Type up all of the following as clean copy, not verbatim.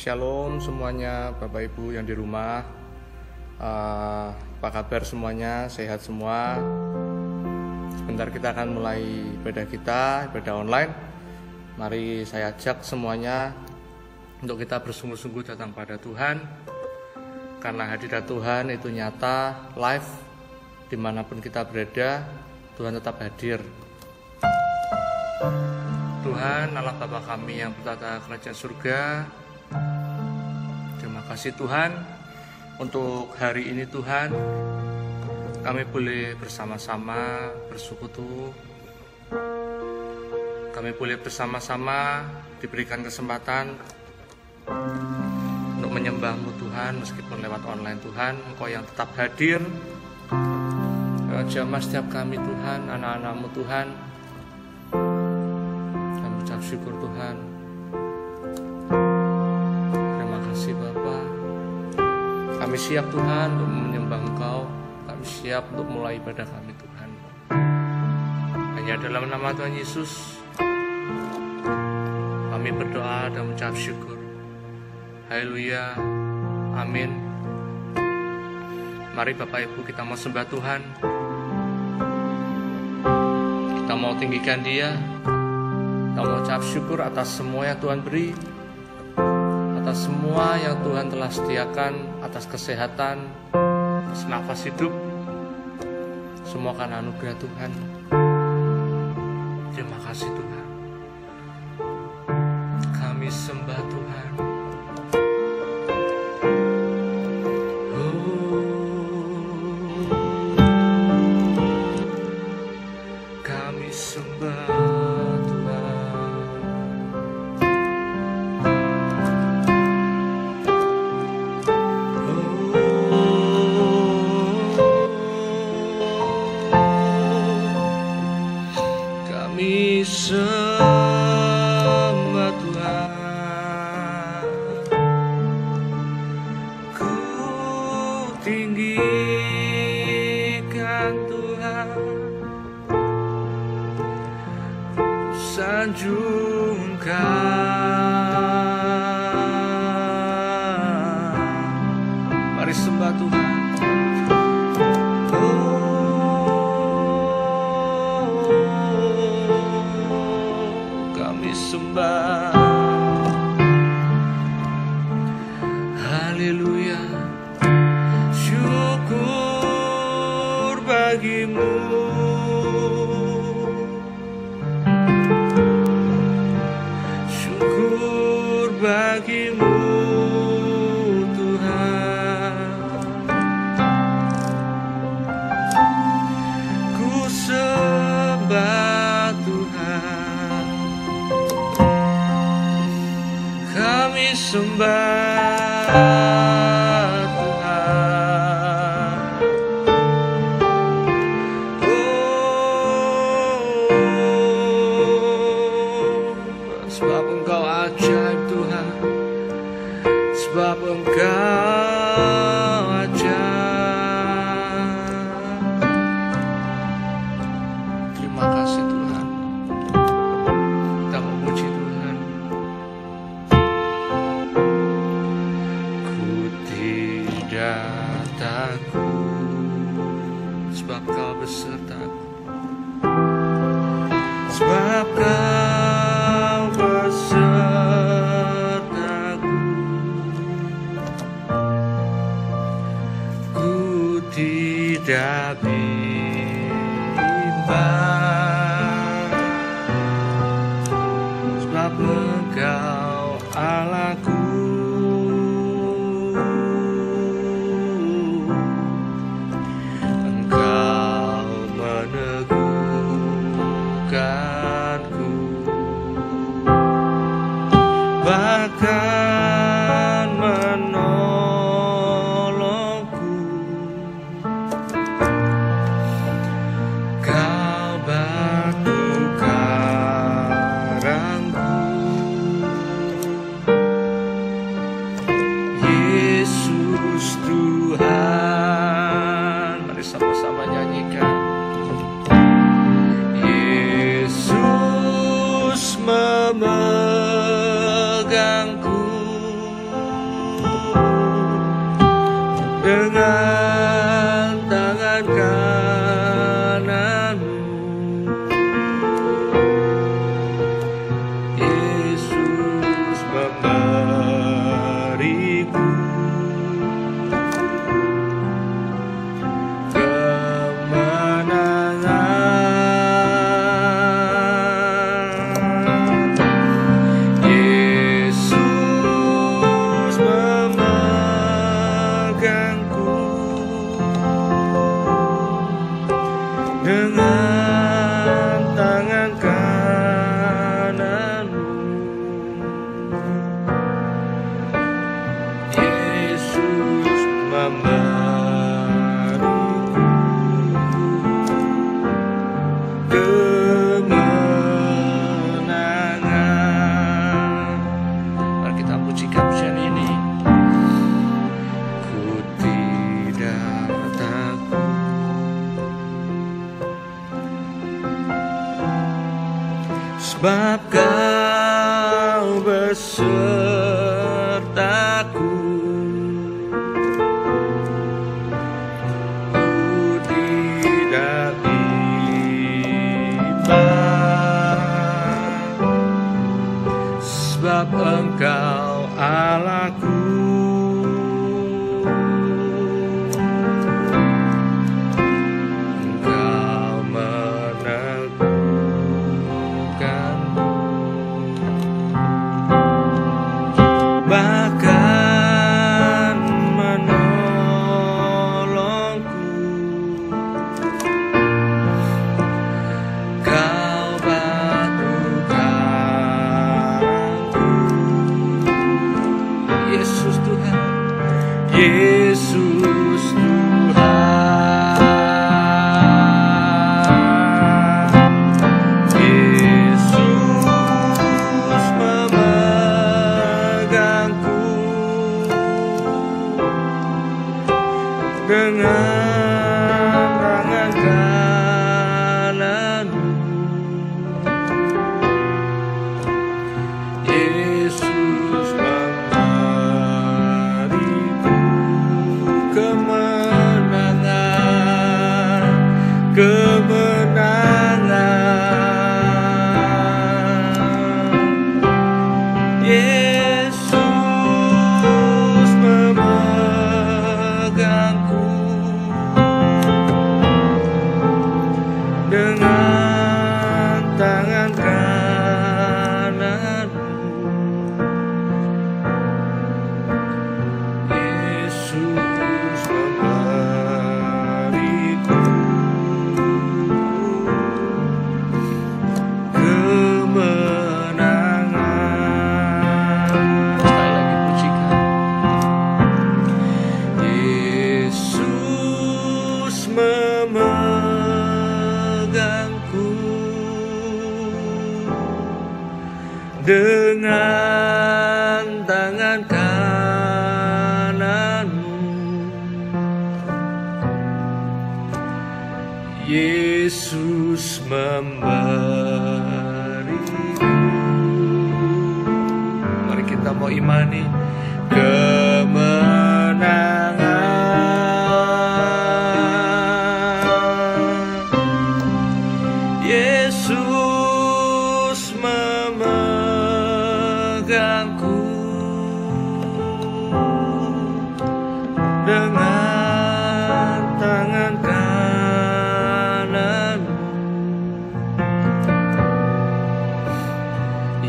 Shalom semuanya, Bapak Ibu yang di rumah. Apa kabar semuanya? Sehat semua? Sebentar kita akan mulai ibadah online. Mari saya ajak semuanya untuk kita bersungguh-sungguh datang pada Tuhan. Karena hadirat Tuhan itu nyata, live, dimanapun kita berada, Tuhan tetap hadir. Tuhan Allah Bapa kami yang bertata kerajaan surga, terima kasih Tuhan untuk hari ini Tuhan. Kami boleh bersama-sama bersekutu, kami boleh bersama-sama diberikan kesempatan untuk menyembah-Mu Tuhan, meskipun lewat online Tuhan. Engkau yang tetap hadir lewat jamah setiap kami Tuhan, anak-anak-Mu Tuhan. Kami ucap syukur Tuhan. Terima kasih Bapa. Kami siap Tuhan untuk menyembah Engkau. Kami siap untuk mulai ibadah kami Tuhan. Hanya dalam nama Tuhan Yesus kami berdoa dan mengucap syukur. Haleluya, amin. Mari Bapak Ibu kita mau sembah Tuhan. Kita mau tinggikan Dia. Kita mau ucap syukur atas semua yang Tuhan beri, atas semua yang Tuhan telah sediakan, atas kesehatan, atas nafas hidup. Semua karena anugerah Tuhan. Terima kasih Tuhan. Kami sembah Tuhan. Kami sembah Kau sebab Kau besertaku. Ku tidak iba, sebab Engkau Allahku. Bahkan menolongku, Kau batukanku. Yesus Tuhan, Yesus Tuhan, Yesus memegangku dengan tangan kanan-Mu. Yesus memberiku kemenangan, kemenangan. Yesus memegangku dengan tangan kanan-Mu. Yesus memberiku kemenangan. Sekali lagi pujikan. Yesus memegangku dengan tangan kanan-Mu. Yesus memberiku. Mari kita mau imani kemenangan. Yesus memegangku dengan tangan kanan-Mu.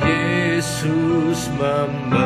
Yesus memberiku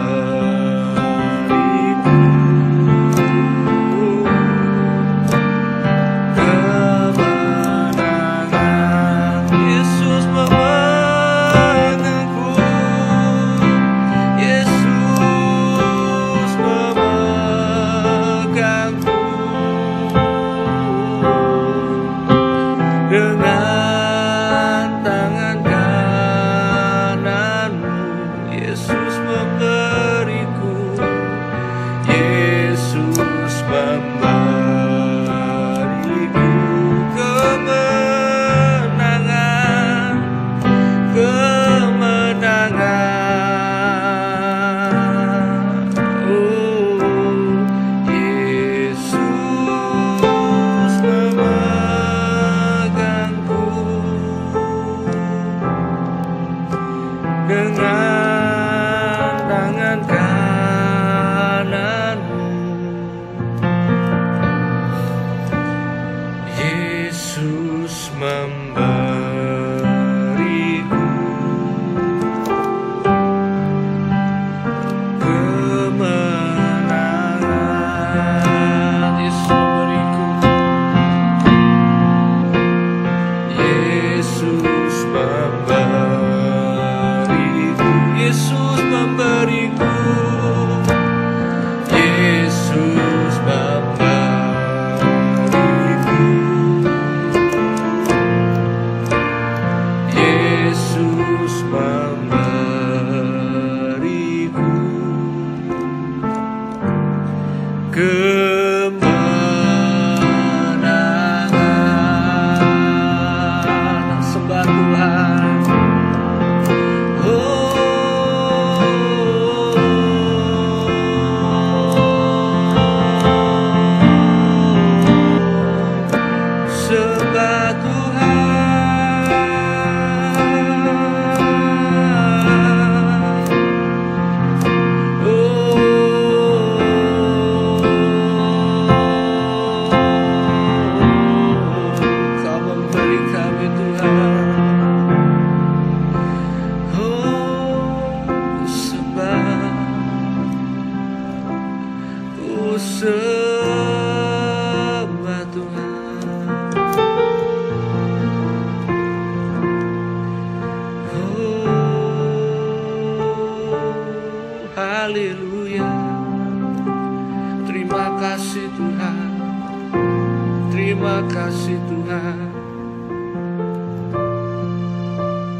Terima kasih Tuhan,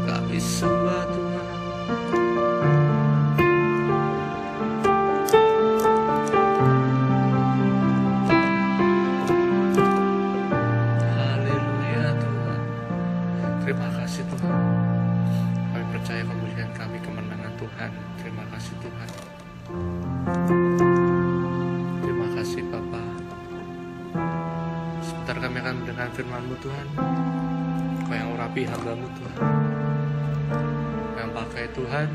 kami sembah Tuhan. Haleluya Tuhan, terima kasih Tuhan. Kami percaya memberikan kami kemenangan Tuhan. Terima kasih Tuhan. Terima kasih Bapa. Sebentar kami akan mendengar firman-Mu Tuhan. Kau yang urapi hamba-Mu Tuhan, yang pakai Tuhan.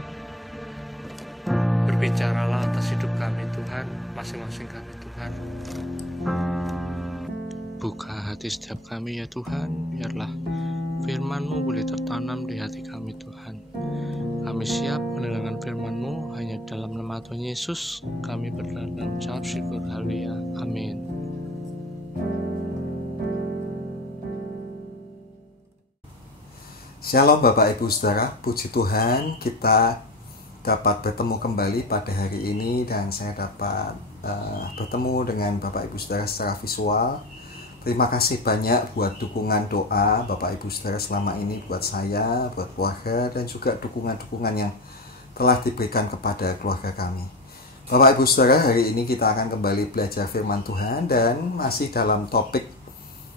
Berbicaralah atas hidup kami Tuhan, masing-masing kami Tuhan. Buka hati setiap kami ya Tuhan, biarlah firman-Mu boleh tertanam di hati kami Tuhan. Kami siap mendengarkan firman-Mu, hanya dalam nama Tuhan Yesus kami berdoa dan mengucap syukur. Haleluya, amin. Shalom Bapak Ibu Saudara, puji Tuhan kita dapat bertemu kembali pada hari ini dan saya dapat bertemu dengan Bapak Ibu Saudara secara visual. Terima kasih banyak buat dukungan doa Bapak Ibu Saudara selama ini buat saya, buat keluarga, dan juga dukungan-dukungan yang telah diberikan kepada keluarga kami. Bapak Ibu Saudara, hari ini kita akan kembali belajar firman Tuhan dan masih dalam topik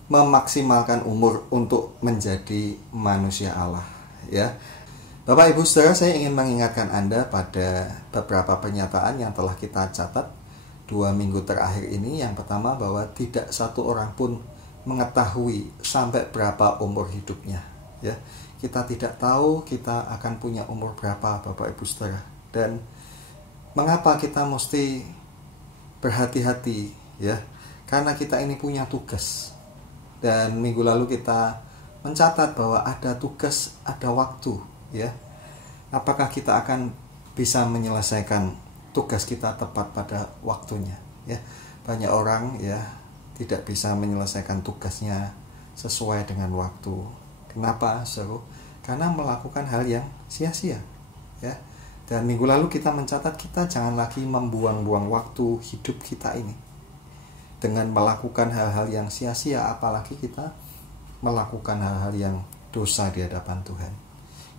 memaksimalkan umur untuk menjadi manusia Allah, ya. Bapak Ibu Saudara, saya ingin mengingatkan Anda pada beberapa pernyataan yang telah kita catat 2 minggu terakhir ini. Yang pertama, bahwa tidak satu orang pun mengetahui sampai berapa umur hidupnya, ya. Kita tidak tahu kita akan punya umur berapa Bapak Ibu Saudara. Dan mengapa kita mesti berhati-hati, ya? Karena kita ini punya tugas. Dan minggu lalu kita mencatat bahwa ada tugas, ada waktu, ya. Apakah kita akan bisa menyelesaikan tugas kita tepat pada waktunya, ya? Banyak orang ya tidak bisa menyelesaikan tugasnya sesuai dengan waktu. Kenapa, Saudara? Karena melakukan hal yang sia-sia, ya. Dan minggu lalu kita mencatat kita jangan lagi membuang-buang waktu hidup kita ini dengan melakukan hal-hal yang sia-sia, apalagi kita melakukan hal-hal yang dosa di hadapan Tuhan.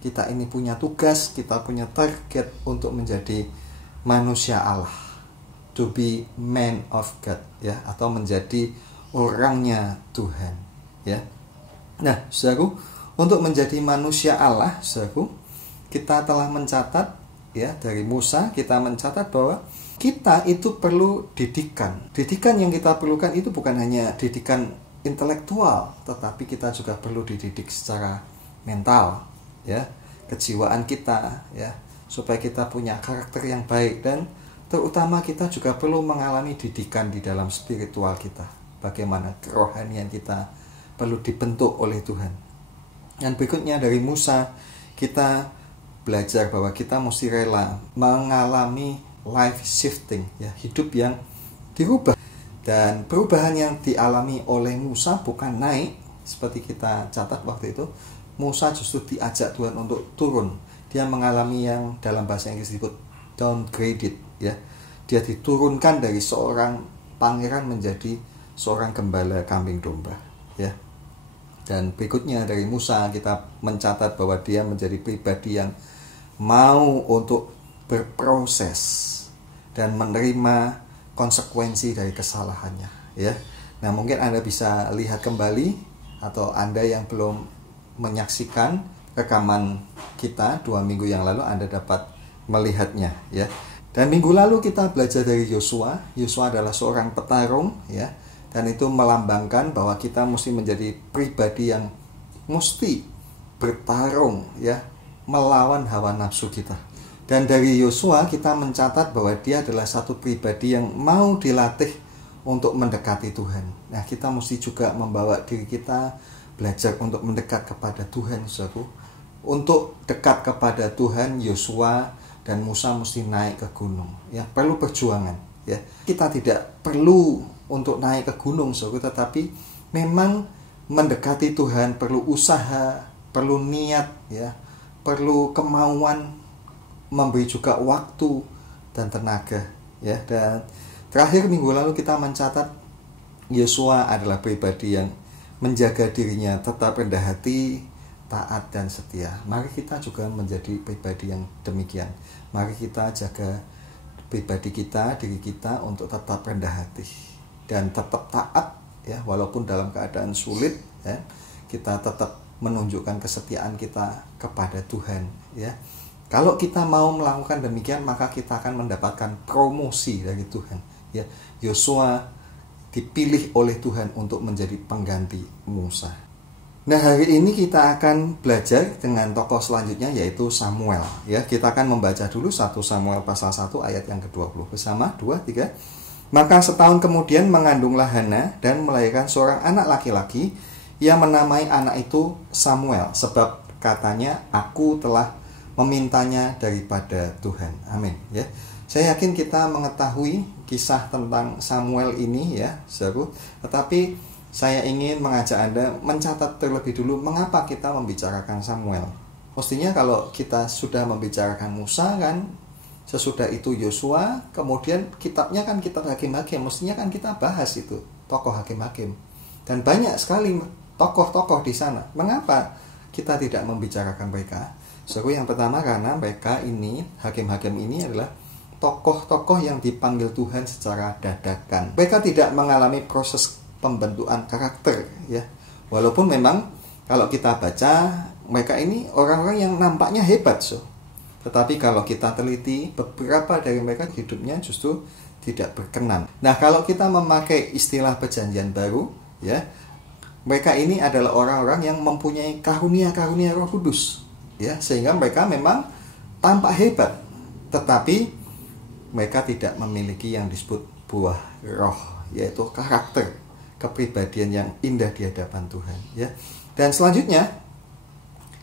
Kita ini punya tugas, kita punya target untuk menjadi manusia Allah, to be man of God, ya, atau menjadi orangnya Tuhan, ya. Nah, Saudara, untuk menjadi manusia Allah, Saudara, kita telah mencatat, ya, dari Musa kita mencatat bahwa kita itu perlu didikan. Didikan yang kita perlukan itu bukan hanya didikan intelektual, tetapi kita juga perlu dididik secara mental, ya, kejiwaan kita, ya, supaya kita punya karakter yang baik. Dan terutama kita juga perlu mengalami didikan di dalam spiritual kita, bagaimana kerohanian kita perlu dibentuk oleh Tuhan. Dan berikutnya dari Musa kita belajar bahwa kita mesti rela mengalami life shifting, ya, hidup yang dirubah. Dan perubahan yang dialami oleh Musa bukan naik seperti kita catat waktu itu. Musa justru diajak Tuhan untuk turun. Dia mengalami yang dalam bahasa Inggris disebut downgraded, ya. Dia diturunkan dari seorang pangeran menjadi seorang gembala kambing domba, ya. Dan berikutnya dari Musa kita mencatat bahwa dia menjadi pribadi yang mau untuk berproses dan menerima konsekuensi dari kesalahannya, ya. Nah, mungkin Anda bisa lihat kembali, atau Anda yang belum menyaksikan rekaman kita 2 minggu yang lalu, Anda dapat melihatnya, ya. Dan minggu lalu kita belajar dari Yosua. Yosua adalah seorang petarung, ya. Dan itu melambangkan bahwa kita mesti menjadi pribadi yang mesti bertarung, ya, melawan hawa nafsu kita. Dan dari Yosua kita mencatat bahwa dia adalah satu pribadi yang mau dilatih untuk mendekati Tuhan. Nah, kita mesti juga membawa diri kita belajar untuk mendekat kepada Tuhan, Saudara. Untuk dekat kepada Tuhan, Yosua dan Musa mesti naik ke gunung, ya. Perlu perjuangan, ya. Kita tidak perlu untuk naik ke gunung, Saudara, tetapi memang mendekati Tuhan perlu usaha, perlu niat, ya. Perlu kemauan, memberi juga waktu dan tenaga, ya. Dan terakhir minggu lalu kita mencatat Yosua adalah pribadi yang menjaga dirinya tetap rendah hati, taat dan setia. Mari kita juga menjadi pribadi yang demikian. Mari kita jaga pribadi kita, diri kita untuk tetap rendah hati dan tetap taat, ya, walaupun dalam keadaan sulit, ya, kita tetap menunjukkan kesetiaan kita kepada Tuhan, ya. Kalau kita mau melakukan demikian, maka kita akan mendapatkan promosi dari Tuhan, ya. Yosua dipilih oleh Tuhan untuk menjadi pengganti Musa. Nah, hari ini kita akan belajar dengan tokoh selanjutnya, yaitu Samuel, ya. Kita akan membaca dulu 1 Samuel pasal 1 ayat yang ke-20 bersama. 2, 3. Maka setahun kemudian mengandunglah Hana dan melahirkan seorang anak laki-laki. Ia menamai anak itu Samuel, sebab katanya, aku telah memintanya daripada Tuhan. Amin, ya. Saya yakin kita mengetahui kisah tentang Samuel ini, ya, seru. Tetapi saya ingin mengajak Anda mencatat terlebih dulu mengapa kita membicarakan Samuel. Mestinya kalau kita sudah membicarakan Musa, kan, sesudah itu Yosua, kemudian kitabnya kan kitab Hakim-Hakim, mestinya kan kita bahas itu tokoh Hakim-Hakim. Dan banyak sekali tokoh-tokoh di sana. Mengapa kita tidak membicarakan mereka? Seru, yang pertama karena mereka ini, Hakim-Hakim ini adalah tokoh-tokoh yang dipanggil Tuhan secara dadakan. Mereka tidak mengalami proses pembentukan karakter, ya. Walaupun memang kalau kita baca, mereka ini orang-orang yang nampaknya hebat, tetapi kalau kita teliti, beberapa dari mereka hidupnya justru tidak berkenan. Nah, kalau kita memakai istilah Perjanjian Baru, ya, mereka ini adalah orang-orang yang mempunyai karunia-karunia Roh Kudus, ya, sehingga mereka memang tampak hebat, tetapi mereka tidak memiliki yang disebut buah roh, yaitu karakter, kepribadian yang indah di hadapan Tuhan, ya. Dan selanjutnya,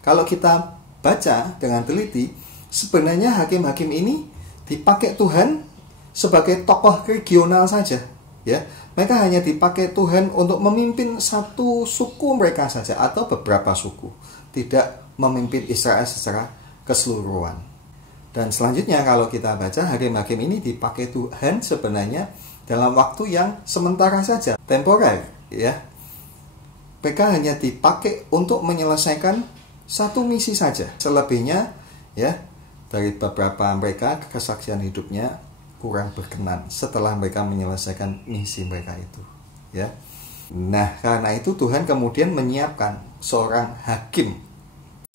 kalau kita baca dengan teliti, sebenarnya hakim-hakim ini dipakai Tuhan sebagai tokoh regional saja, ya. Mereka hanya dipakai Tuhan untuk memimpin satu suku mereka saja atau beberapa suku, tidak memimpin Israel secara keseluruhan. Dan selanjutnya kalau kita baca, hakim-hakim ini dipakai Tuhan sebenarnya dalam waktu yang sementara saja, temporer, ya. Mereka hanya dipakai untuk menyelesaikan satu misi saja. Selebihnya, ya, dari beberapa mereka kesaksian hidupnya kurang berkenan setelah mereka menyelesaikan misi mereka itu, ya. Nah, karena itu Tuhan kemudian menyiapkan seorang hakim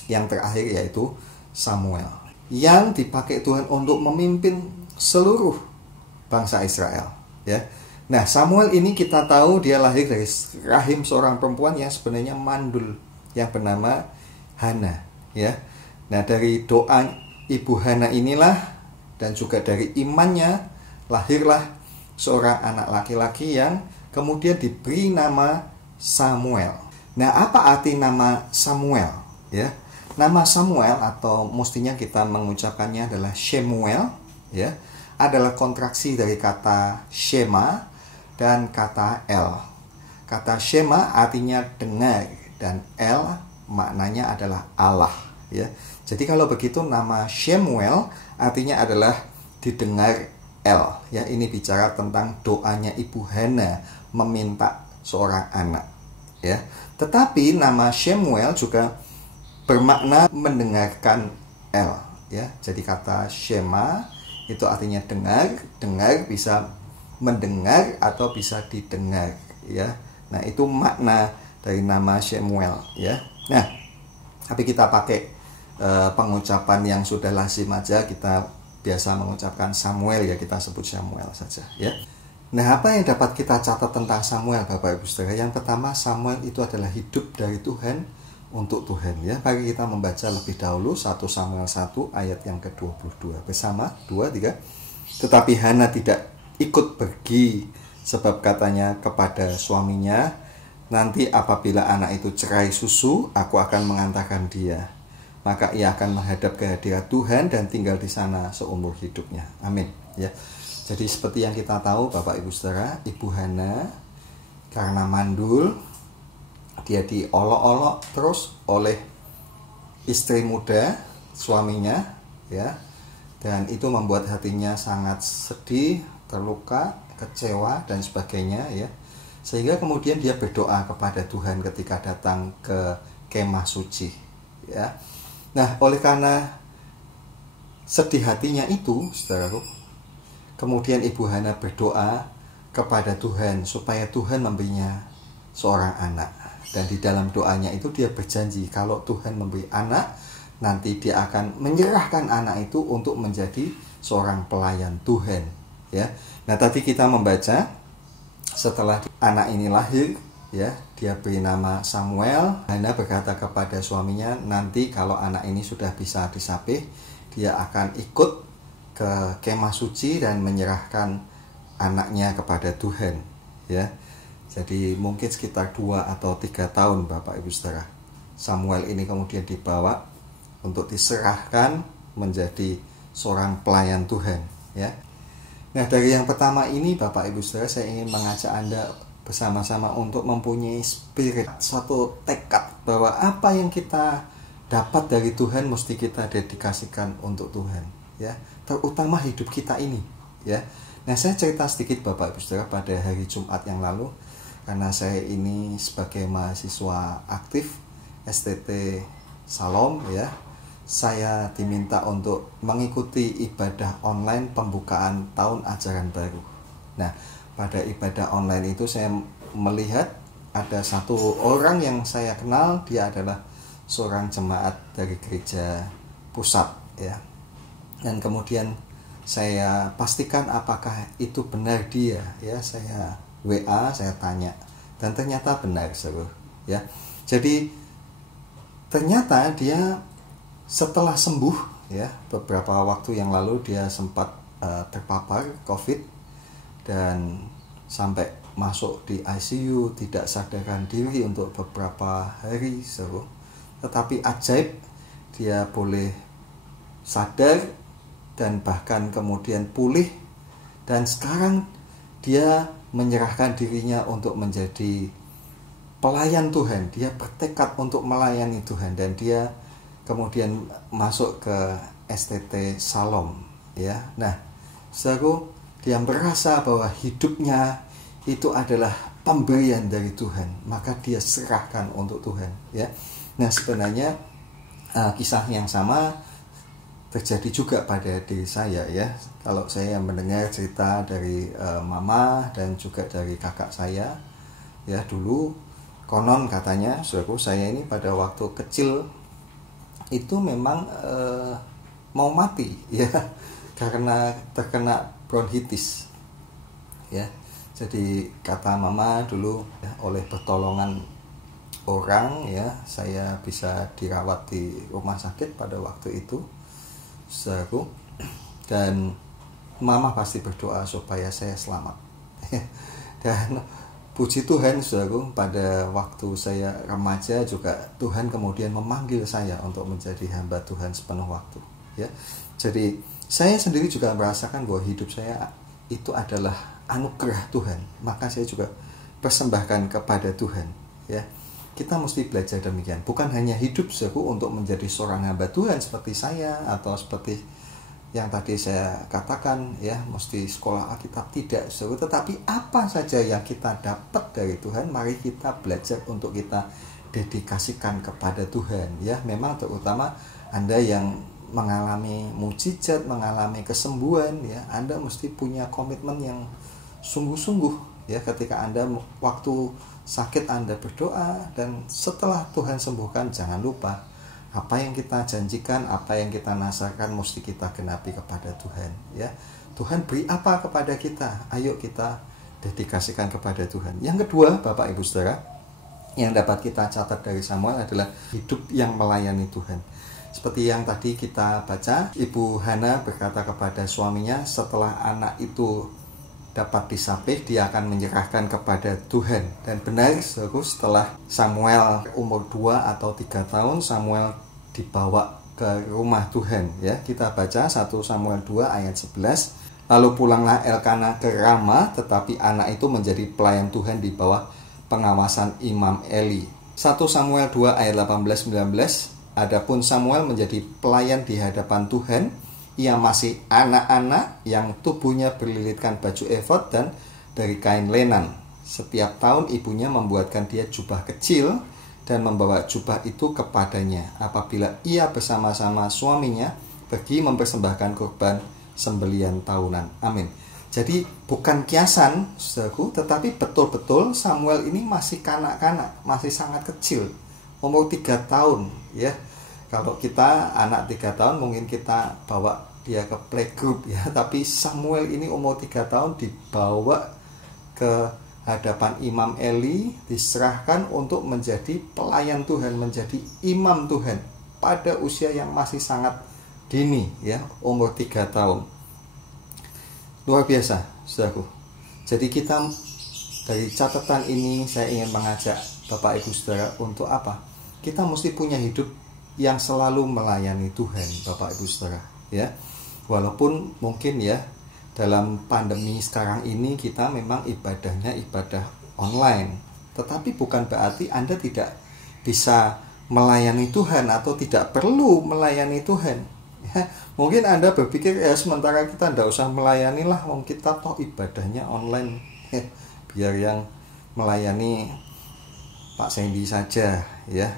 yang terakhir, yaitu Samuel, yang dipakai Tuhan untuk memimpin seluruh bangsa Israel, ya. Nah, Samuel ini kita tahu dia lahir dari rahim seorang perempuan yang sebenarnya mandul, yang bernama Hana, ya. Nah, dari doa ibu Hana inilah dan juga dari imannya lahirlah seorang anak laki-laki yang kemudian diberi nama Samuel. Nah, apa arti nama Samuel, ya? Nama Samuel, atau mestinya kita mengucapkannya adalah Shemuel, ya, adalah kontraksi dari kata Shema dan kata El. Kata Shema artinya dengar dan El maknanya adalah Allah, ya. Jadi kalau begitu nama Shemuel artinya adalah didengar El, ya. Ini bicara tentang doanya ibu Hana meminta seorang anak, ya. Tetapi nama Shemuel juga bermakna mendengarkan El, ya. Jadi kata Shema itu artinya dengar, dengar bisa mendengar atau bisa didengar, ya. Nah, itu makna dari nama Shemuel, ya. Nah, tapi kita pakai pengucapan yang sudah lazim aja, kita biasa mengucapkan Samuel, ya, kita sebut Samuel saja, ya. Nah, apa yang dapat kita catat tentang Samuel, Bapak Ibu Saudara? Yang pertama, Samuel itu adalah hidup dari Tuhan untuk Tuhan, ya. Mari kita membaca lebih dahulu 1 Samuel 1 ayat yang ke-22 bersama. 2, 3. Tetapi Hana tidak ikut pergi, sebab katanya kepada suaminya, nanti apabila anak itu cerai susu, aku akan mengantarkan dia. Maka ia akan menghadap ke hadirat Tuhan dan tinggal di sana seumur hidupnya. Amin, ya. Jadi seperti yang kita tahu, Bapak Ibu Saudara, Ibu Hana karena mandul, dia diolok-olok terus oleh istri muda suaminya, ya. Dan itu membuat hatinya sangat sedih, terluka, kecewa dan sebagainya, ya. sehingga kemudian dia berdoa kepada Tuhan ketika datang ke kemah suci, ya. Nah, oleh karena sedih hatinya itu, saudaraku, kemudian Ibu Hana berdoa kepada Tuhan supaya Tuhan memberinya seorang anak. Dan di dalam doanya itu dia berjanji kalau Tuhan memberi anak, nanti dia akan menyerahkan anak itu untuk menjadi seorang pelayan Tuhan, ya. Nah, tadi kita membaca setelah anak ini lahir, ya, dia beri nama Samuel. Hana berkata kepada suaminya, nanti kalau anak ini sudah bisa disapih, dia akan ikut ke kemah suci dan menyerahkan anaknya kepada Tuhan, ya. Jadi mungkin sekitar 2 atau 3 tahun, Bapak Ibu Saudara, Samuel ini kemudian dibawa untuk diserahkan menjadi seorang pelayan Tuhan, ya. Nah, dari yang pertama ini, Bapak Ibu Saudara, saya ingin mengajak Anda bersama-sama untuk mempunyai spirit, suatu tekad bahwa apa yang kita dapat dari Tuhan mesti kita dedikasikan untuk Tuhan, ya. Terutama hidup kita ini, ya. Nah, saya cerita sedikit, Bapak Ibu Saudara, pada hari Jumat yang lalu, karena saya ini sebagai mahasiswa aktif STT Salom, ya. Saya diminta untuk mengikuti ibadah online pembukaan tahun ajaran baru. Nah, pada ibadah online itu saya melihat ada satu orang yang saya kenal, dia adalah seorang jemaat dari gereja pusat, ya. Dan kemudian saya pastikan apakah itu benar dia, ya. Saya WA, saya tanya, dan ternyata benar, seluruh, ya. Jadi ternyata dia setelah sembuh, ya, beberapa waktu yang lalu dia sempat terpapar COVID dan sampai masuk di ICU, tidak sadarkan diri untuk beberapa hari, seluruh. Tetapi ajaib, dia boleh sadar dan bahkan kemudian pulih, dan sekarang dia menyerahkan dirinya untuk menjadi pelayan Tuhan. Dia bertekad untuk melayani Tuhan, dan dia kemudian masuk ke STT Salom, ya. Nah, saudaraku, dia merasa bahwa hidupnya itu adalah pemberian dari Tuhan, maka dia serahkan untuk Tuhan, ya. Nah, sebenarnya kisah yang sama terjadi juga pada diri saya, ya. Kalau saya mendengar cerita dari mama dan juga dari kakak saya, ya, dulu konon katanya, saudaraku, saya ini pada waktu kecil itu memang mau mati, ya, karena terkena bronkitis, ya. Jadi kata mama dulu, ya, oleh pertolongan orang, ya, saya bisa dirawat di rumah sakit pada waktu itu, saudaraku. Dan mama pasti berdoa supaya saya selamat. Dan puji Tuhan, saudaraku, pada waktu saya remaja juga Tuhan kemudian memanggil saya untuk menjadi hamba Tuhan sepenuh waktu, ya. Jadi saya sendiri juga merasakan bahwa hidup saya itu adalah anugerah Tuhan, maka saya juga persembahkan kepada Tuhan, ya. Kita mesti belajar demikian, bukan hanya hidup, saudaraku, untuk menjadi seorang hamba Tuhan seperti saya atau seperti yang tadi saya katakan, ya, mesti sekolah Alkitab, tidak, saudara. Tetapi apa saja yang kita dapat dari Tuhan, mari kita belajar untuk kita dedikasikan kepada Tuhan, ya. Memang terutama Anda yang mengalami mujizat, mengalami kesembuhan, ya, Anda mesti punya komitmen yang sungguh-sungguh, ya. Ketika Anda waktu sakit Anda berdoa, dan setelah Tuhan sembuhkan, jangan lupa apa yang kita janjikan, apa yang kita nasarkan mesti kita genapi kepada Tuhan, ya. Tuhan beri apa kepada kita, ayo kita dedikasikan kepada Tuhan. Yang kedua, Bapak Ibu Saudara, yang dapat kita catat dari Samuel adalah hidup yang melayani Tuhan. Seperti yang tadi kita baca, Ibu Hana berkata kepada suaminya, setelah anak itu dapat disapih, dia akan menyerahkan kepada Tuhan. Dan benar, setelah Samuel umur 2 atau 3 tahun, Samuel dibawa ke rumah Tuhan, ya. Kita baca 1 Samuel 2 ayat 11. Lalu pulanglah Elkana ke Rama, tetapi anak itu menjadi pelayan Tuhan di bawah pengawasan Imam Eli. 1 Samuel 2 ayat 18-19. Adapun Samuel menjadi pelayan di hadapan Tuhan, ia masih anak-anak yang tubuhnya berlilitkan baju efod dan dari kain lenan. Setiap tahun ibunya membuatkan dia jubah kecil dan membawa jubah itu kepadanya apabila ia bersama-sama suaminya pergi mempersembahkan korban sembelian tahunan. Amin. Jadi bukan kiasan, saudaraku, tetapi betul-betul Samuel ini masih kanak-kanak, masih sangat kecil, umur 3 tahun ya. Kalau kita anak 3 tahun mungkin kita bawa dia ke playgroup ya, tapi Samuel ini umur 3 tahun dibawa ke hadapan Imam Eli, diserahkan untuk menjadi pelayan Tuhan, menjadi imam Tuhan pada usia yang masih sangat dini ya, umur 3 tahun. Luar biasa, saudaraku. Jadi kita dari catatan ini saya ingin mengajak Bapak Ibu Saudara untuk apa? Kita mesti punya hidup yang selalu melayani Tuhan, Bapak Ibu Saudara ya. Walaupun mungkin ya dalam pandemi sekarang ini kita memang ibadahnya ibadah online, tetapi bukan berarti Anda tidak bisa melayani Tuhan atau tidak perlu melayani Tuhan ya. Mungkin Anda berpikir ya sementara kita tidak usah melayani lah, wong kita toh ibadahnya online ya. Biar yang melayani Pak Sandy saja ya.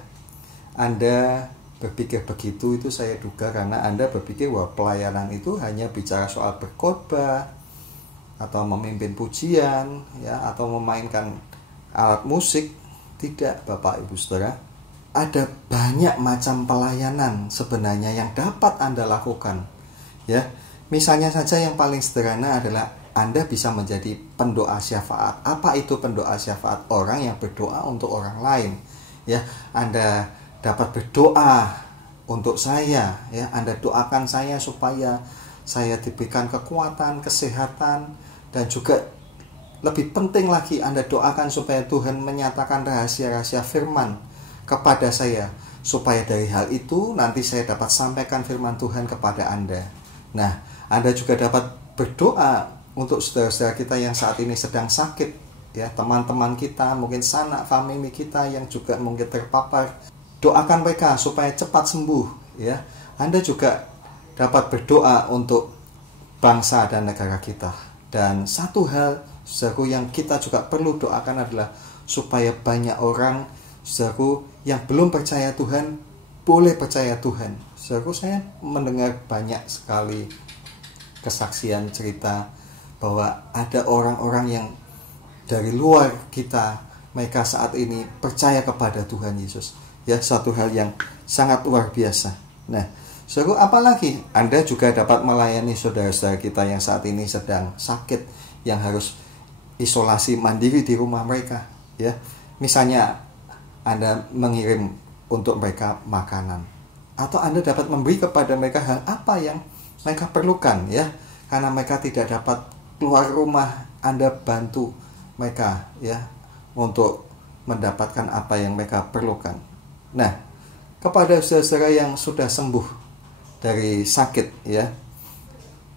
Anda berpikir begitu, itu saya duga karena Anda berpikir bahwa pelayanan itu hanya bicara soal berkhotbah atau memimpin pujian ya, atau memainkan alat musik. Tidak, Bapak Ibu Saudara. Ada banyak macam pelayanan sebenarnya yang dapat Anda lakukan ya. Misalnya saja yang paling sederhana adalah Anda bisa menjadi pendoa syafaat. Apa itu pendoa syafaat? Orang yang berdoa untuk orang lain ya. Anda dapat berdoa untuk saya ya, Anda doakan saya supaya saya diberikan kekuatan, kesehatan, dan juga lebih penting lagi Anda doakan supaya Tuhan menyatakan rahasia-rahasia firman kepada saya, supaya dari hal itu nanti saya dapat sampaikan firman Tuhan kepada Anda. Nah, Anda juga dapat berdoa untuk saudara-saudara kita yang saat ini sedang sakit ya, teman-teman kita, mungkin sanak famili kita yang juga mungkin terpapar. Doakan mereka supaya cepat sembuh ya. Anda juga dapat berdoa untuk bangsa dan negara kita. Dan satu hal, saudaraku, yang kita juga perlu doakan adalah supaya banyak orang, saudaraku, yang belum percaya Tuhan boleh percaya Tuhan. Saudaraku, saya mendengar banyak sekali kesaksian cerita bahwa ada orang-orang yang dari luar kita, mereka saat ini percaya kepada Tuhan Yesus. Ya, satu hal yang sangat luar biasa. Nah, saudara, apalagi Anda juga dapat melayani saudara-saudara kita yang saat ini sedang sakit, yang harus isolasi mandiri di rumah mereka ya. Misalnya Anda mengirim untuk mereka makanan, atau Anda dapat memberi kepada mereka hal apa yang mereka perlukan ya. Karena mereka tidak dapat keluar rumah, Anda bantu mereka ya untuk mendapatkan apa yang mereka perlukan. Nah, kepada saudara-saudara yang sudah sembuh dari sakit ya,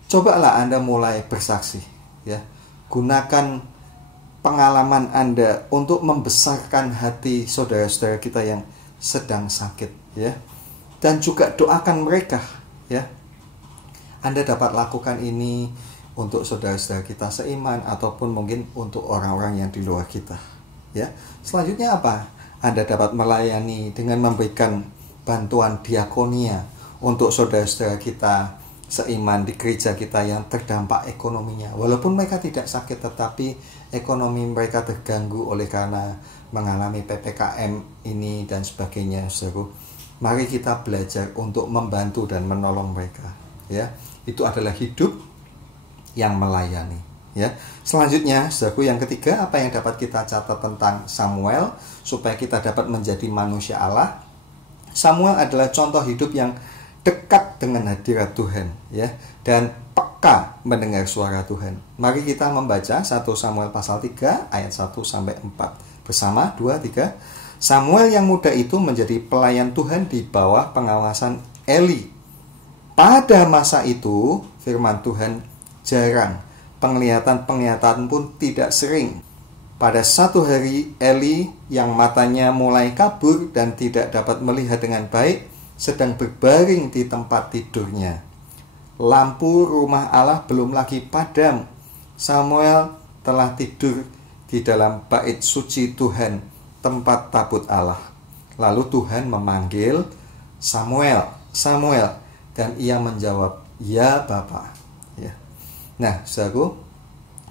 cobalah Anda mulai bersaksi ya. Gunakan pengalaman Anda untuk membesarkan hati saudara-saudara kita yang sedang sakit ya. Dan juga doakan mereka ya. Anda dapat lakukan ini untuk saudara-saudara kita seiman ataupun mungkin untuk orang-orang yang di luar kita ya. Selanjutnya apa? Anda dapat melayani dengan memberikan bantuan diakonia untuk saudara-saudara kita seiman di gereja kita yang terdampak ekonominya. Walaupun mereka tidak sakit, tetapi ekonomi mereka terganggu oleh karena mengalami PPKM ini dan sebagainya. Saudara, mari kita belajar untuk membantu dan menolong mereka. Ya, itu adalah hidup yang melayani. Ya, selanjutnya, saudaraku, yang ketiga, apa yang dapat kita catat tentang Samuel supaya kita dapat menjadi manusia Allah? Samuel adalah contoh hidup yang dekat dengan hadirat Tuhan, ya, dan peka mendengar suara Tuhan. Mari kita membaca 1 Samuel pasal 3 ayat 1 sampai 4 bersama. 2, 3. Samuel yang muda itu menjadi pelayan Tuhan di bawah pengawasan Eli. Pada masa itu, firman Tuhan jarang. Penglihatan-penglihatan pun tidak sering. Pada satu hari, Eli yang matanya mulai kabur dan tidak dapat melihat dengan baik, sedang berbaring di tempat tidurnya. Lampu rumah Allah belum lagi padam. Samuel telah tidur di dalam bait suci Tuhan, tempat tabut Allah. Lalu Tuhan memanggil Samuel, Samuel, dan ia menjawab, "Ya Bapa." Ya. Nah, saudaraku,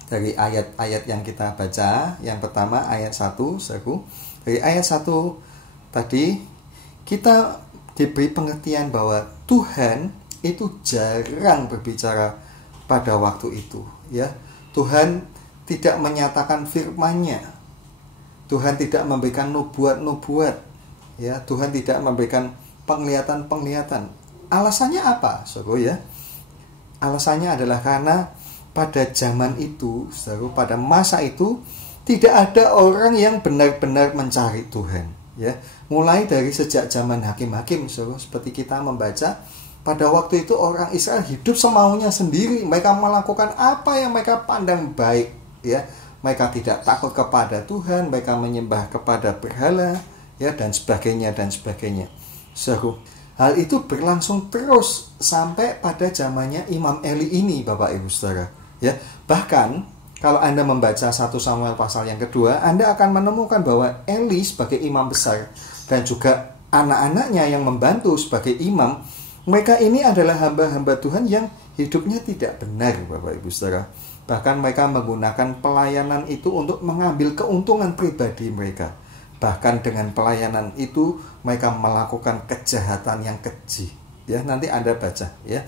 dari ayat-ayat yang kita baca, yang pertama ayat 1, saudaraku, dari ayat 1 tadi kita diberi pengertian bahwa Tuhan itu jarang berbicara pada waktu itu, ya. Tuhan tidak menyatakan firman-Nya. Tuhan tidak memberikan nubuat-nubuat, ya. Tuhan tidak memberikan penglihatan-penglihatan. Alasannya apa, saudara, ya? Alasannya adalah karena pada zaman itu, saudara, pada masa itu tidak ada orang yang benar-benar mencari Tuhan, ya. Mulai dari sejak zaman hakim-hakim, saudara, seperti kita membaca, pada waktu itu orang Israel hidup semaunya sendiri. Mereka melakukan apa yang mereka pandang baik, ya. Mereka tidak takut kepada Tuhan, mereka menyembah kepada berhala, ya, dan sebagainya dan sebagainya. Saudara, hal itu berlangsung terus sampai pada zamannya Imam Eli ini, Bapak Ibu Saudara, ya. Bahkan kalau Anda membaca 1 Samuel pasal yang kedua, Anda akan menemukan bahwa Eli sebagai imam besar dan juga anak-anaknya yang membantu sebagai imam, mereka ini adalah hamba-hamba Tuhan yang hidupnya tidak benar, Bapak Ibu Saudara. Bahkan mereka menggunakan pelayanan itu untuk mengambil keuntungan pribadi mereka. Bahkan dengan pelayanan itu mereka melakukan kejahatan yang keji. Ya, nanti Anda baca, ya.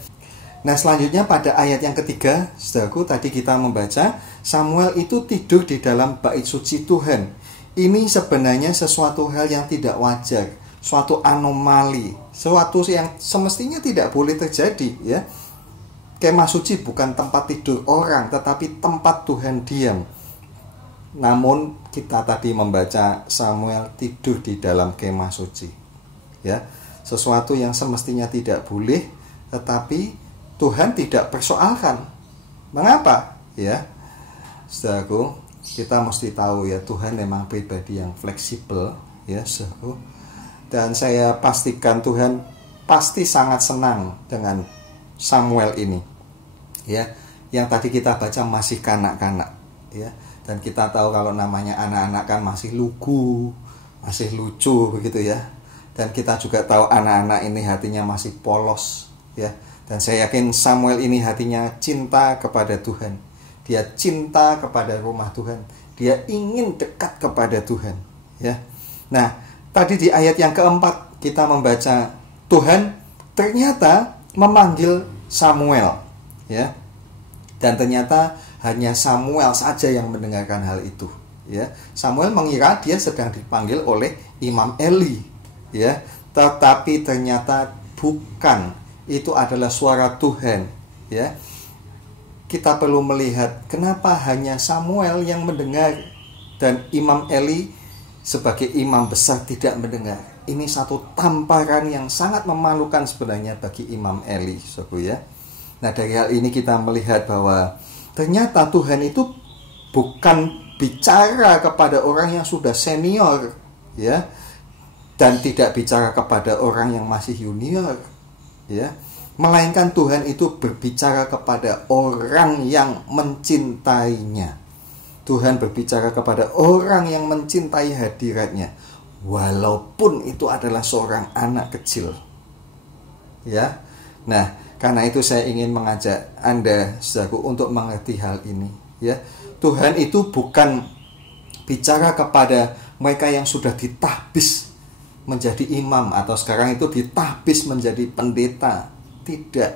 Nah, selanjutnya pada ayat yang ketiga, saudaraku, tadi kita membaca Samuel itu tidur di dalam bait suci Tuhan. Ini sebenarnya sesuatu hal yang tidak wajar, suatu anomali, sesuatu yang semestinya tidak boleh terjadi, ya. Kemah suci bukan tempat tidur orang, tetapi tempat Tuhan diam. Namun kita tadi membaca Samuel tidur di dalam kemah suci, ya. Sesuatu yang semestinya tidak boleh, tetapi Tuhan tidak persoalkan. Mengapa? Ya, saudaraku, kita mesti tahu, ya, Tuhan memang pribadi yang fleksibel, ya, saudaraku. Dan saya pastikan Tuhan pasti sangat senang dengan Samuel ini, ya. Yang tadi kita baca masih kanak-kanak, ya. Dan kita tahu kalau namanya anak-anak kan masih lugu, masih lucu begitu, ya. Dan kita juga tahu anak-anak ini hatinya masih polos, ya. Dan saya yakin Samuel ini hatinya cinta kepada Tuhan. Dia cinta kepada rumah Tuhan. Dia ingin dekat kepada Tuhan, ya. Nah, tadi di ayat yang keempat kita membaca Tuhan ternyata memanggil Samuel, ya. Dan ternyata hanya Samuel saja yang mendengarkan hal itu, ya. Samuel mengira dia sedang dipanggil oleh Imam Eli, ya. Tetapi ternyata bukan. Itu adalah suara Tuhan, ya. Kita perlu melihat kenapa hanya Samuel yang mendengar dan Imam Eli sebagai imam besar tidak mendengar. Ini satu tamparan yang sangat memalukan sebenarnya bagi Imam Eli, saudaraku, ya. Nah, dari hal ini kita melihat bahwa ternyata Tuhan itu bukan bicara kepada orang yang sudah senior, ya, dan tidak bicara kepada orang yang masih junior, ya, melainkan Tuhan itu berbicara kepada orang yang mencintainya. Tuhan berbicara kepada orang yang mencintai hadiratnya, walaupun itu adalah seorang anak kecil, ya. Nah, karena itu saya ingin mengajak Anda, saudaraku, untuk mengerti hal ini, ya. Tuhan itu bukan bicara kepada mereka yang sudah ditahbis menjadi imam atau sekarang itu ditahbis menjadi pendeta. Tidak,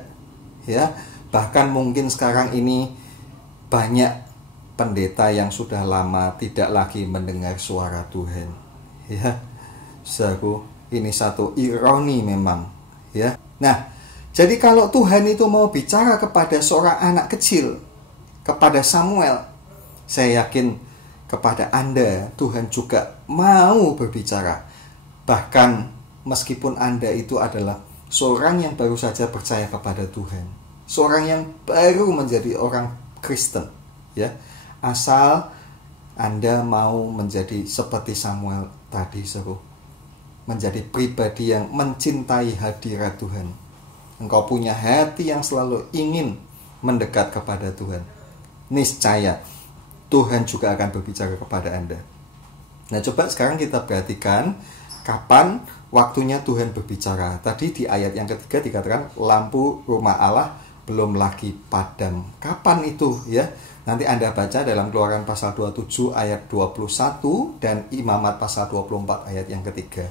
ya. Bahkan mungkin sekarang ini banyak pendeta yang sudah lama tidak lagi mendengar suara Tuhan, ya. Saudaraku, ini satu ironi memang, ya. Nah, jadi kalau Tuhan itu mau bicara kepada seorang anak kecil, kepada Samuel, saya yakin kepada Anda Tuhan juga mau berbicara. Bahkan meskipun Anda itu adalah seorang yang baru saja percaya kepada Tuhan, seorang yang baru menjadi orang Kristen, ya. Asal Anda mau menjadi seperti Samuel tadi, saudara, menjadi pribadi yang mencintai hadirat Tuhan. Engkau punya hati yang selalu ingin mendekat kepada Tuhan. Niscaya Tuhan juga akan berbicara kepada Anda. Nah, coba sekarang kita perhatikan kapan waktunya Tuhan berbicara. Tadi di ayat yang ketiga dikatakan lampu rumah Allah belum lagi padam. Kapan itu ya? Nanti Anda baca dalam Keluaran pasal 27 ayat 21 dan Imamat pasal 24 ayat yang ketiga.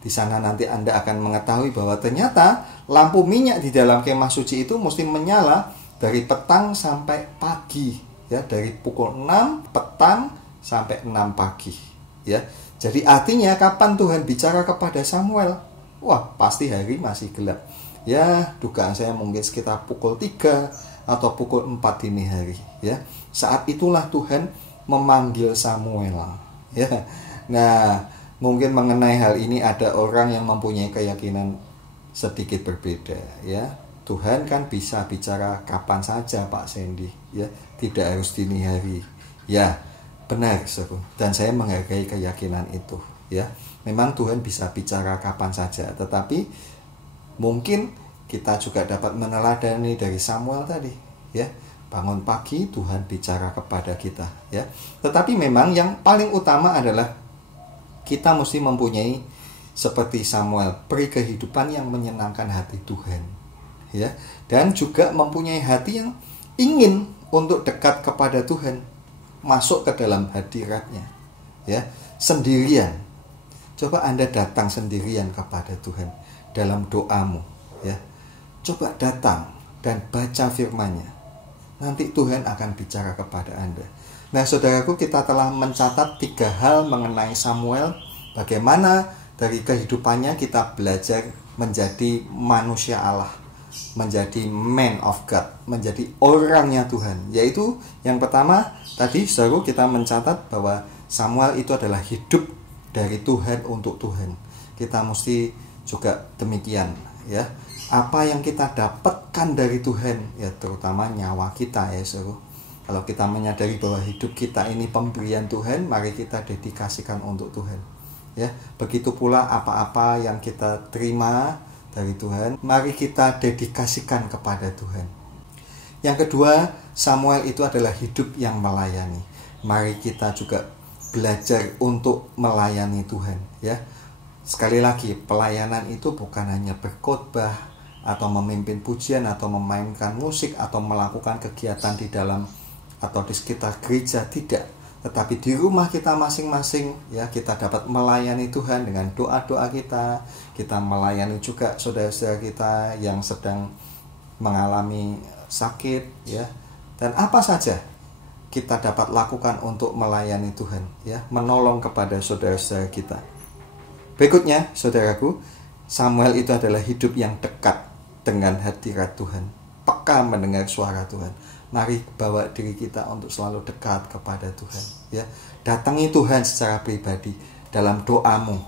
Di sana nanti Anda akan mengetahui bahwa ternyata lampu minyak di dalam kemah suci itu mesti menyala dari petang sampai pagi, ya, dari pukul 6 petang sampai 6 pagi. Ya, jadi artinya kapan Tuhan bicara kepada Samuel? Wah, pasti hari masih gelap. Ya, dugaan saya mungkin sekitar pukul 3 atau pukul 4 dini hari. Ya, saat itulah Tuhan memanggil Samuel. Ya, nah mungkin mengenai hal ini ada orang yang mempunyai keyakinan sedikit berbeda. Ya, Tuhan kan bisa bicara kapan saja, Pak Sandy. Ya, tidak harus dini hari. Ya. Benar, saudara. Dan saya menghargai keyakinan itu, ya. Memang Tuhan bisa bicara kapan saja, tetapi mungkin kita juga dapat meneladani dari Samuel tadi, ya. Bangun pagi Tuhan bicara kepada kita, ya. Tetapi memang yang paling utama adalah kita mesti mempunyai seperti Samuel, peri kehidupan yang menyenangkan hati Tuhan, ya. Dan juga mempunyai hati yang ingin untuk dekat kepada Tuhan, masuk ke dalam hadiratnya, ya, sendirian. Coba Anda datang sendirian kepada Tuhan dalam doamu, ya. Coba datang dan baca firman-Nya. Nanti Tuhan akan bicara kepada Anda. Nah, saudaraku, kita telah mencatat 3 hal mengenai Samuel. Bagaimana dari kehidupannya kita belajar menjadi manusia Allah, menjadi man of God, menjadi orangnya Tuhan. Yaitu yang pertama, tadi saudara kita mencatat bahwa Samuel itu adalah hidup dari Tuhan untuk Tuhan. Kita mesti juga demikian, ya. Apa yang kita dapatkan dari Tuhan, ya, terutama nyawa kita, ya saudara. Kalau kita menyadari bahwa hidup kita ini pemberian Tuhan, mari kita dedikasikan untuk Tuhan, ya. Begitu pula apa-apa yang kita terima dari Tuhan, mari kita dedikasikan kepada Tuhan. Yang kedua, Samuel itu adalah hidup yang melayani. Mari kita juga belajar untuk melayani Tuhan, ya. Sekali lagi, pelayanan itu bukan hanya berkhotbah atau memimpin pujian atau memainkan musik atau melakukan kegiatan di dalam atau di sekitar gereja, tidak. Tetapi di rumah kita masing-masing, ya, kita dapat melayani Tuhan dengan doa-doa kita. Kita melayani juga saudara-saudara kita yang sedang mengalami sakit, ya. Dan apa saja kita dapat lakukan untuk melayani Tuhan, ya, menolong kepada saudara-saudara kita. Berikutnya, saudaraku, Samuel itu adalah hidup yang dekat dengan hadirat Tuhan, peka mendengar suara Tuhan. Mari bawa diri kita untuk selalu dekat kepada Tuhan, ya. Datangi Tuhan secara pribadi dalam doamu.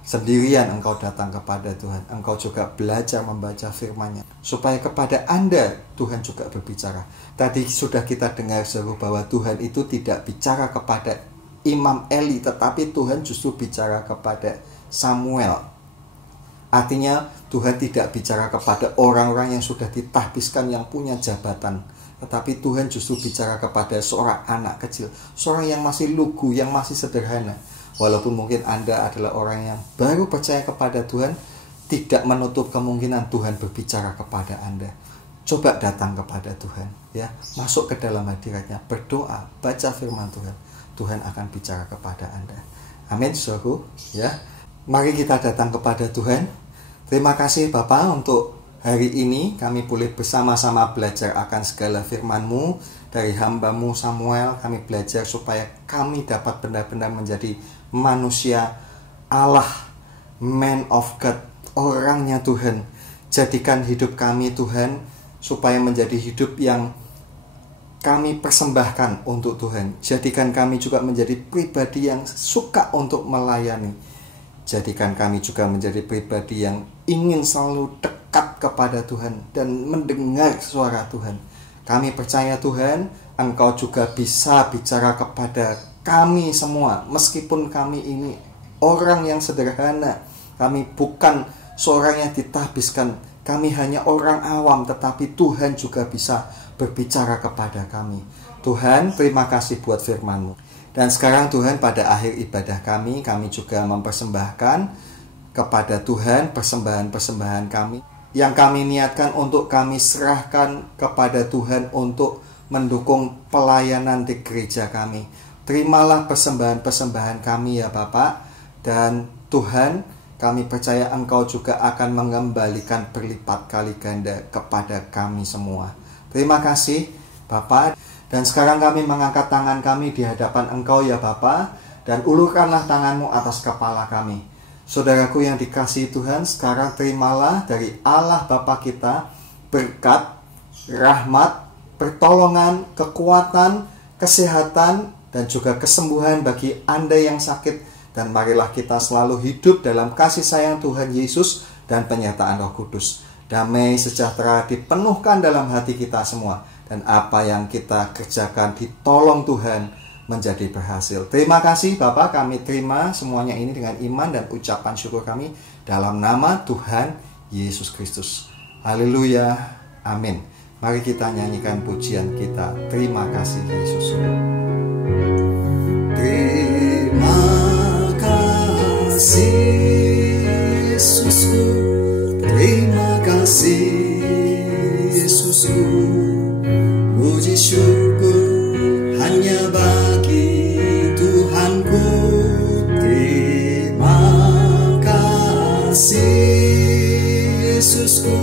Sendirian engkau datang kepada Tuhan. Engkau juga belajar membaca firman-Nya, supaya kepada Anda Tuhan juga berbicara. Tadi sudah kita dengar seru bahwa Tuhan itu tidak bicara kepada Imam Eli, tetapi Tuhan justru bicara kepada Samuel. Artinya Tuhan tidak bicara kepada orang-orang yang sudah ditahbiskan, yang punya jabatan, tetapi Tuhan justru bicara kepada seorang anak kecil, seorang yang masih lugu, yang masih sederhana. Walaupun mungkin Anda adalah orang yang baru percaya kepada Tuhan, tidak menutup kemungkinan Tuhan berbicara kepada Anda. Coba datang kepada Tuhan, ya, masuk ke dalam hadirat-Nya, berdoa, baca firman Tuhan. Tuhan akan bicara kepada Anda. Amin, saudaraku, ya. Mari kita datang kepada Tuhan. Terima kasih Bapa untuk hari ini kami boleh bersama-sama belajar akan segala firman-Mu. Dari hamba-Mu Samuel, kami belajar supaya kami dapat benar-benar menjadi manusia Allah, man of God, orangnya Tuhan. Jadikan hidup kami Tuhan supaya menjadi hidup yang kami persembahkan untuk Tuhan. Jadikan kami juga menjadi pribadi yang suka untuk melayani. Jadikan kami juga menjadi pribadi yang ingin selalu dekat kepada Tuhan dan mendengar suara Tuhan. Kami percaya Tuhan, Engkau juga bisa bicara kepada kami semua, meskipun kami ini orang yang sederhana. Kami bukan seorang yang ditahbiskan, kami hanya orang awam, tetapi Tuhan juga bisa berbicara kepada kami. Tuhan, terima kasih buat firman-Mu. Dan sekarang Tuhan, pada akhir ibadah kami juga mempersembahkan kepada Tuhan persembahan-persembahan kami yang kami niatkan untuk kami serahkan kepada Tuhan untuk mendukung pelayanan di gereja kami. Terimalah persembahan-persembahan kami ya Bapak. Dan Tuhan, kami percaya Engkau juga akan mengembalikan berlipat kali ganda kepada kami semua. Terima kasih Bapak. Dan sekarang kami mengangkat tangan kami di hadapan Engkau ya Bapa, dan ulurkanlah tangan-Mu atas kepala kami. Saudaraku yang dikasihi Tuhan, sekarang terimalah dari Allah Bapa kita berkat, rahmat, pertolongan, kekuatan, kesehatan, dan juga kesembuhan bagi Anda yang sakit. Dan marilah kita selalu hidup dalam kasih sayang Tuhan Yesus dan penyertaan Roh Kudus. Damai sejahtera dipenuhkan dalam hati kita semua. Dan apa yang kita kerjakan ditolong Tuhan menjadi berhasil. Terima kasih Bapak, kami terima semuanya ini dengan iman dan ucapan syukur kami dalam nama Tuhan Yesus Kristus. Haleluya, amin. Mari kita nyanyikan pujian kita. Terima kasih Yesus. Terima kasih Yesusku, terima kasih Yesusku. Puji syukur hanya bagi Tuhanku. Terima kasih Yesusku,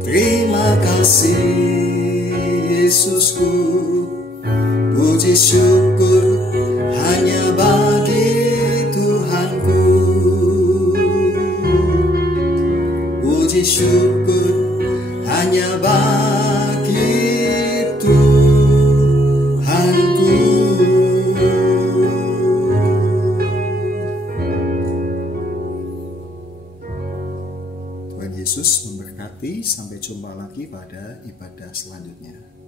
terima kasih Yesusku. Puji syukur hanya bagi Tuhanku. Puji syukur hanya bagi Tuhanku. Tuhan Yesus memberkati. Sampai jumpa lagi pada ibadah selanjutnya.